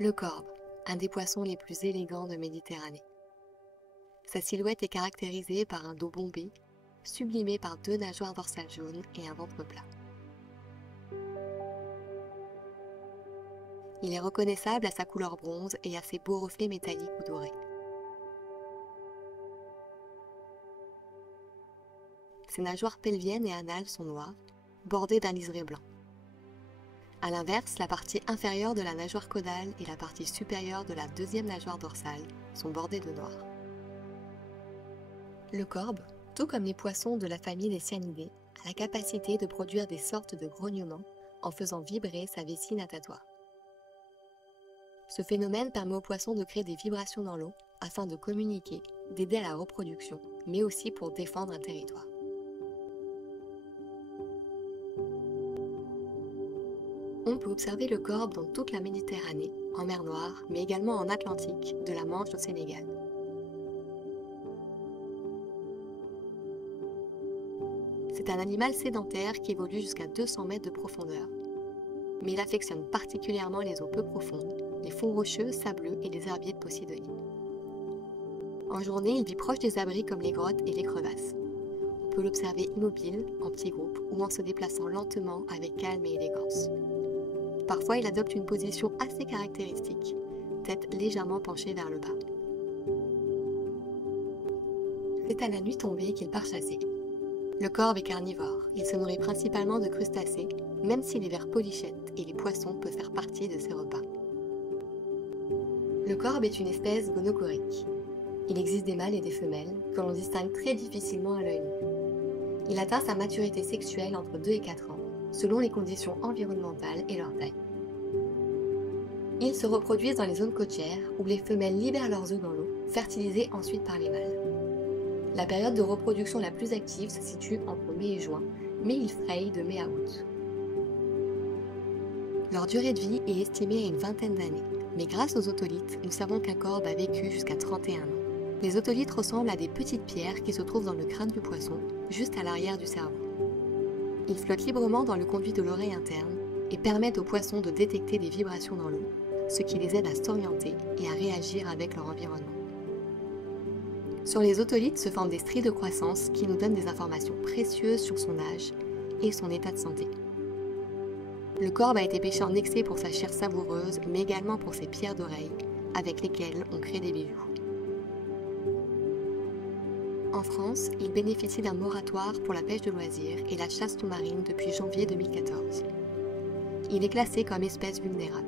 Le corbe, un des poissons les plus élégants de Méditerranée. Sa silhouette est caractérisée par un dos bombé, sublimé par deux nageoires dorsales jaunes et un ventre plat. Il est reconnaissable à sa couleur bronze et à ses beaux reflets métalliques ou dorés. Ses nageoires pelviennes et anales sont noires, bordées d'un liseré blanc. A l'inverse, la partie inférieure de la nageoire caudale et la partie supérieure de la deuxième nageoire dorsale sont bordées de noir. Le corbe, tout comme les poissons de la famille des cyanidés, a la capacité de produire des sortes de grognements en faisant vibrer sa vessie natatoire. Ce phénomène permet aux poissons de créer des vibrations dans l'eau afin de communiquer, d'aider à la reproduction, mais aussi pour défendre un territoire. On peut observer le corbe dans toute la Méditerranée, en mer Noire, mais également en Atlantique, de la Manche au Sénégal. C'est un animal sédentaire qui évolue jusqu'à 200 mètres de profondeur. Mais il affectionne particulièrement les eaux peu profondes, les fonds rocheux, sableux et les herbiers de Posidonie. En journée, il vit proche des abris comme les grottes et les crevasses. On peut l'observer immobile, en petits groupes ou en se déplaçant lentement avec calme et élégance. Parfois, il adopte une position assez caractéristique, tête légèrement penchée vers le bas. C'est à la nuit tombée qu'il part chasser. Le corbe est carnivore, il se nourrit principalement de crustacés, même si les vers polychètes et les poissons peuvent faire partie de ses repas. Le corbe est une espèce gonochorique. Il existe des mâles et des femelles que l'on distingue très difficilement à l'œil nu. Il atteint sa maturité sexuelle entre 2 et 4 ans, selon les conditions environnementales et leur taille. Ils se reproduisent dans les zones côtières où les femelles libèrent leurs œufs dans l'eau, fertilisés ensuite par les mâles. La période de reproduction la plus active se situe entre mai et juin, mais ils frayent de mai à août. Leur durée de vie est estimée à une vingtaine d'années, mais grâce aux otolithes, nous savons qu'un corbe a vécu jusqu'à 31 ans. Les otolithes ressemblent à des petites pierres qui se trouvent dans le crâne du poisson, juste à l'arrière du cerveau. Ils flottent librement dans le conduit de l'oreille interne et permettent aux poissons de détecter des vibrations dans l'eau, ce qui les aide à s'orienter et à réagir avec leur environnement. Sur les otolithes se forment des stries de croissance qui nous donnent des informations précieuses sur son âge et son état de santé. Le corbe a été pêché en excès pour sa chair savoureuse, mais également pour ses pierres d'oreille, avec lesquelles on crée des bijoux. En France, il bénéficie d'un moratoire pour la pêche de loisirs et la chasse sous-marine depuis janvier 2014. Il est classé comme espèce vulnérable.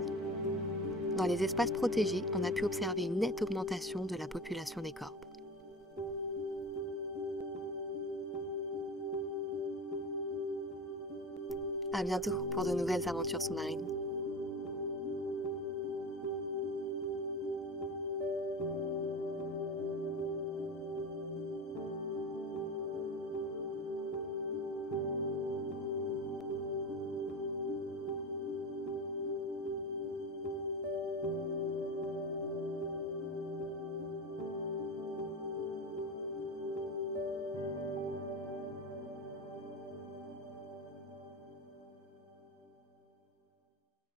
Dans les espaces protégés, on a pu observer une nette augmentation de la population des corbes. À bientôt pour de nouvelles aventures sous-marines.